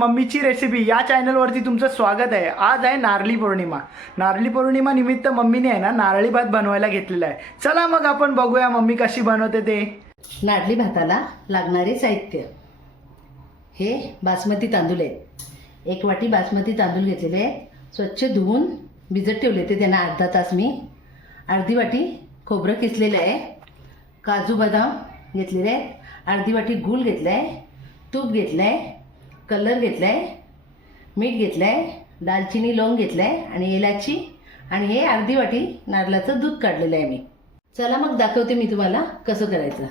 मम्मीची रेसिपी या चॅनलवरती तुमचं स्वागत आहे. आज आहे नारळी पौर्णिमा. नारळी पौर्णिमा निमित्त मम्मीने आहे ना नारळी भात बनवायला घेतलेला आहे. चला मग आपण बघूया मम्मी कशी बनवते ते. नारळी भाताला लागणारे साहित्य. हे बासमती तांदूळ आहेत. एक वाटी बासमती तांदूळ घेतलेले स्वच्छ धुवून भिजत ठेवले ते त्यांना अर्धा तास मी. अर्धी वाटी खोबरं किसलेलं आहे. काजू बदाम घेतलेले आहेत. अर्धी वाटी गूळ घेतला आहे तूप घेतलं आहे कलर घेतला आहे मीठ घेतलं आहे दालचिनी लवंग घेतलं आहे आणि एलाची आणि हे अर्धी वाटी नारळाचं दूध काढलेलं आहे मी. चला मग दाखवते मी तुम्हाला कसं करायचं.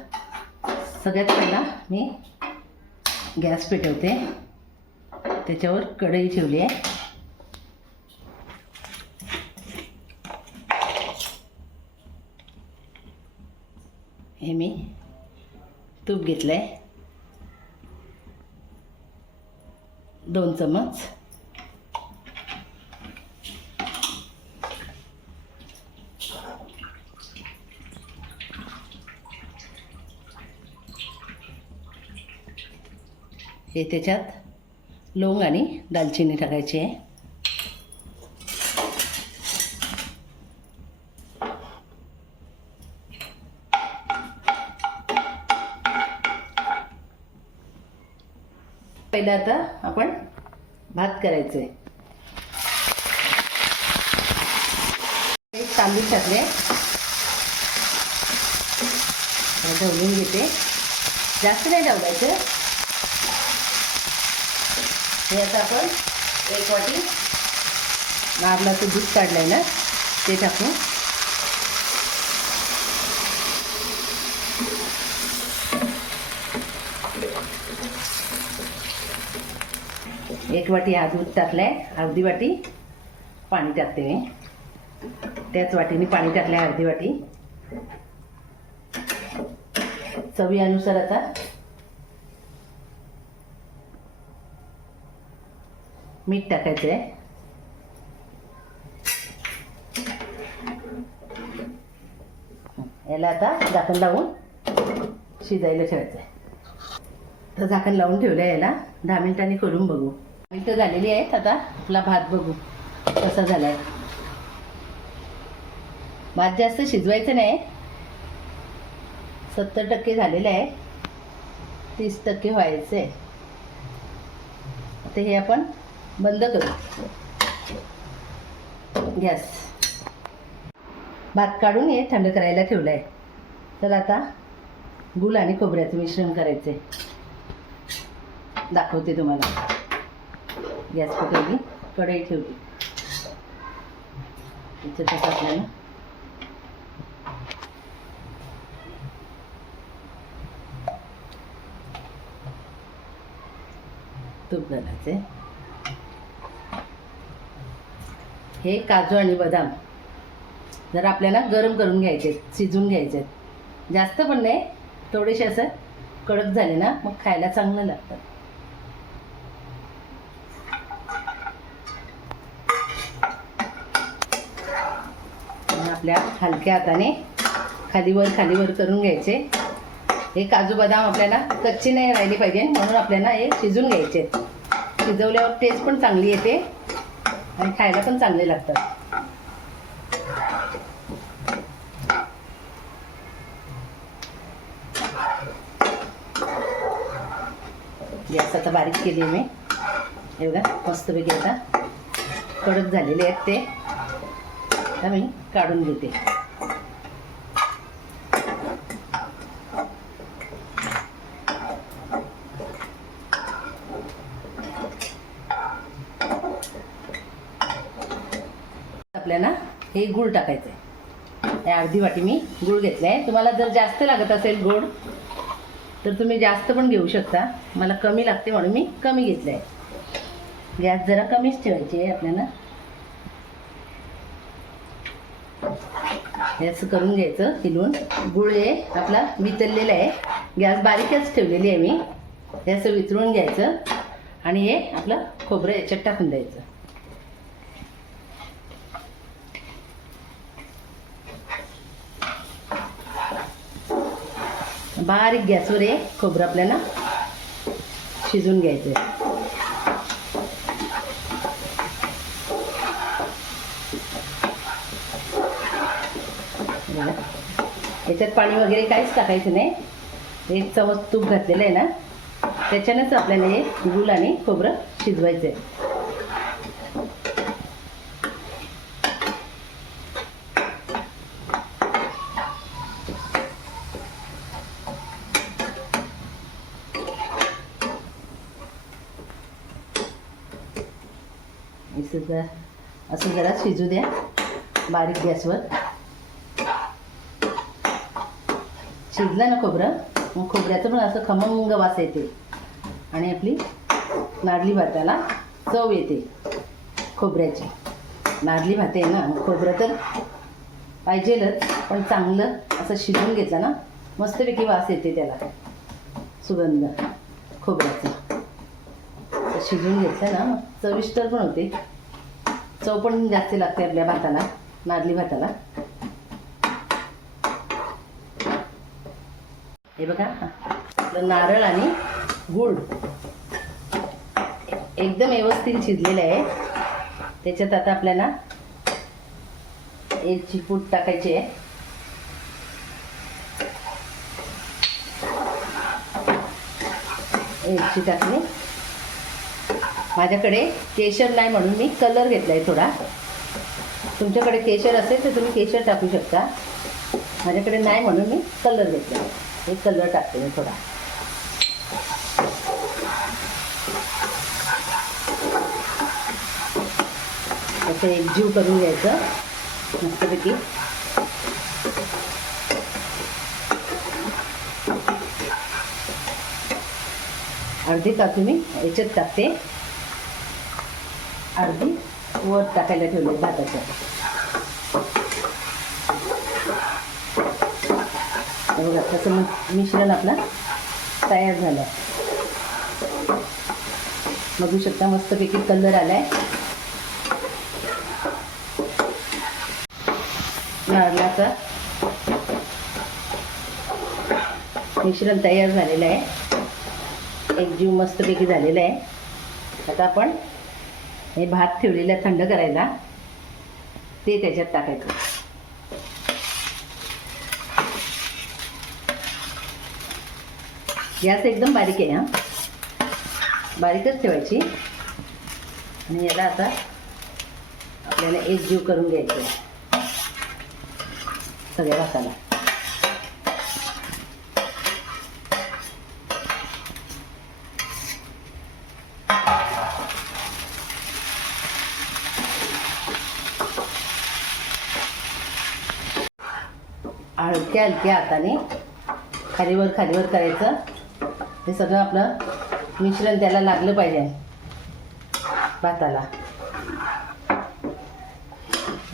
सगळ्यात पहिला मी गॅस पेटवते. त्याच्यावर कढई ठेवली आहे. हे मी तूप घेतलं आहे दोन चमच. हे त्याच्यात लवंग आणि दालचिनी टाकायची आहे. पहिलं आता आपण भात करायचं आहे एक तांदूळ टाकले. ढवळून घेते. जास्त नाही ढवळायचं. हे आता आपण एक वाटी नारळाचं दूध काढलं आहे ना ते टाकू. एक वाटी हा दूध टाकलं आहे अर्धी वाटी पाणी टाकते मी. त्याच वाटीने पाणी टाकलं आहे अर्धी वाटी. चवीनुसार आता मीठ टाकायचं आहे याला आता झाकण लावून शिजायला ठेवायचं आहे तर झाकण लावून ठेवलं आहे याला. दहा मिनिटांनी करून बघू. इथं झालेली आहेत आता आपला भात बघू. कसा झाला आहे भात जास्त शिजवायचं नाही. सत्तर टक्के झालेलं आहे. तीस टक्के व्हायचं आहे आता हे आपण बंद करू. गॅस. भात काढून हे थंड करायला ठेवलं आहे तर आता गुल आणि खोबऱ्याचं मिश्रण करायचं आहे दाखवते तुम्हाला. गॅस पकडली कढई ठेवली. त्याच्यात आपल्याला. तूप घालायचे हे काजू आणि बदाम. जर आपल्याला गरम करून घ्यायचे शिजून घ्यायचे जास्त पण नाही थोडेसे असं कडक झाले ना मग खायला चांगलं लागतं आणि आपल्या हलक्या हाताने खालीवर खालीवर करून घ्यायचे. हे काजू बदाम आपल्याला कच्ची नाही राहिली पाहिजे म्हणून आपल्याला हे शिजून घ्यायचे. शिजवल्यावर टेस्ट पण चांगली येते आणि खायला पण चांगले लागतात. गॅस आता बारीक केली मी. एवढा मस्तपैकी आता कडक झालेले आहेत ते. आता मी काढून घेते. आपल्याला हे गूळ टाकायचं आहे अर्धी वाटी मी गूळ घेतला आहे तुम्हाला जर जास्त लागत असेल गोड तर तुम्ही जास्त पण घेऊ शकता. मला कमी लागते म्हणून मी कमी घेतलं आहे गॅस जरा कमीच ठेवायची आहे आपल्याला. हे असं करून घ्यायचं हिलून गुळ हे आपला वितरलेला आहे. गॅस बारीकच ठेवलेली आहे मी. हे असं वितळून घ्यायचं. आणि हे आपलं खोबरं याच्यात टाकून द्यायचं. बारीक गॅसवर हे खोबरं आपल्याला शिजून घ्यायचं आहे याच्यात पाणी वगैरे काहीच टाकायचं नाही. एक चमच तूप घातलेलं आहे ना त्याच्यानंच आपल्याला हे गुल आणि खोबरं शिजवायचं आहे असं असं जरा शिजू द्या. बारीक गॅसवर. शिजलं ना खोबरं? मग खोबऱ्याचं पण असं खमंग वास येते. आणि आपली नाडली भाताला चव येते. खोबऱ्याची. नाडली भात आहे ना खोबरं तर पाहिजेलच पण चांगलं असं शिजवून घेतलं ना मस्तपैकी वास येते त्याला. सुगंध. खोबऱ्याचा. शिजून शिजवून घेतलं ना चविष्ट पण होते. चव पण जास्त लागते आपल्या भाताला नारली भाताला. हे बघा. आपलं नारळ आणि गूळ. एकदम व्यवस्थित शिजलेलं आहे. त्याच्यात आता आपल्याला एक पूड टाकायची आहे. वेलची टाकली. माझ्याकडे केशर नाही म्हणून मी कलर घेतला आहे थोडा. तुमच्याकडे केशर असेल तर तुम्ही केशर टाकू शकता. माझ्याकडे नाही म्हणून मी कलर घेतला हे कलर टाकते मी थोडा. असं एकजीव करून घ्यायचं मस्तपैकी. अर्धी काजू मी याच्यात टाकते. अर्धी वर टाकायला ठेवले भाताच्या हे बघा तसं मग मिश्रण आपला तयार झालं बघू शकता मस्तपैकी कलर आलाय. नारळाचा मिश्रण तयार झालेलं आहे. एक जीव मस्तपैकी झालेला आहे. आता आपण हे भात ठेवलेला थंड करायला. ते त्याच्यात टाकायचं. गॅस एकदम बारीक आहे हा. बारीकच ठेवायची. आणि याला आता आपल्याला एक जीव करून घ्यायचं सगळ्या भाताला. हलक्या हलक्या हाताने खालीवर खालीवर करायचं. हे सगळं आपलं मिश्रण त्याला लागलं पाहिजे. भाताला.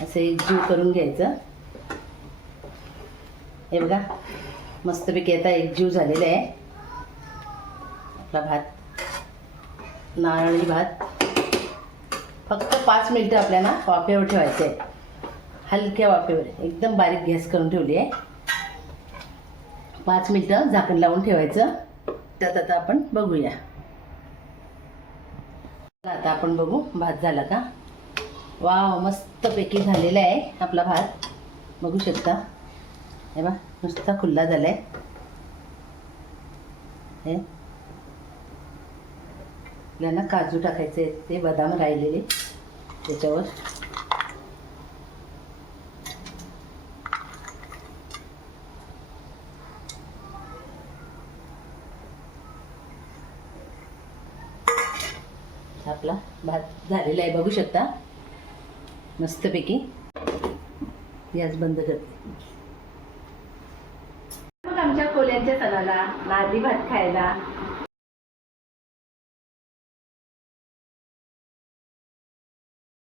असं एक जीव करून घ्यायचं. हे बघा मस्तपैकी आता एक जीव झालेला आहे. आपला भात. नारळी भात. फक्त पाच मिनटं आपल्याला वाफेवर ठेवायचं आहे हलक्या वाफेवर. एकदम बारीक गॅस करून ठेवली आहे. पाच मिनटं झाकण लावून ठेवायचं. त्यात आता आपण बघूया. आता आपण बघू भात झाला का? वाव मस्तपैकी झालेला आहे आपला भात. बघू शकता. हे बा नुसता खुल्ला झाला आहे हे. आपल्याला काजू टाकायचे ते बदाम राहिलेले त्याच्यावर. आपला भात झालेला आहे बघू शकता. मस्तपैकी. गॅस बंद करते. मग आमच्या कोल्यांच्या सणाला नादी भात खायला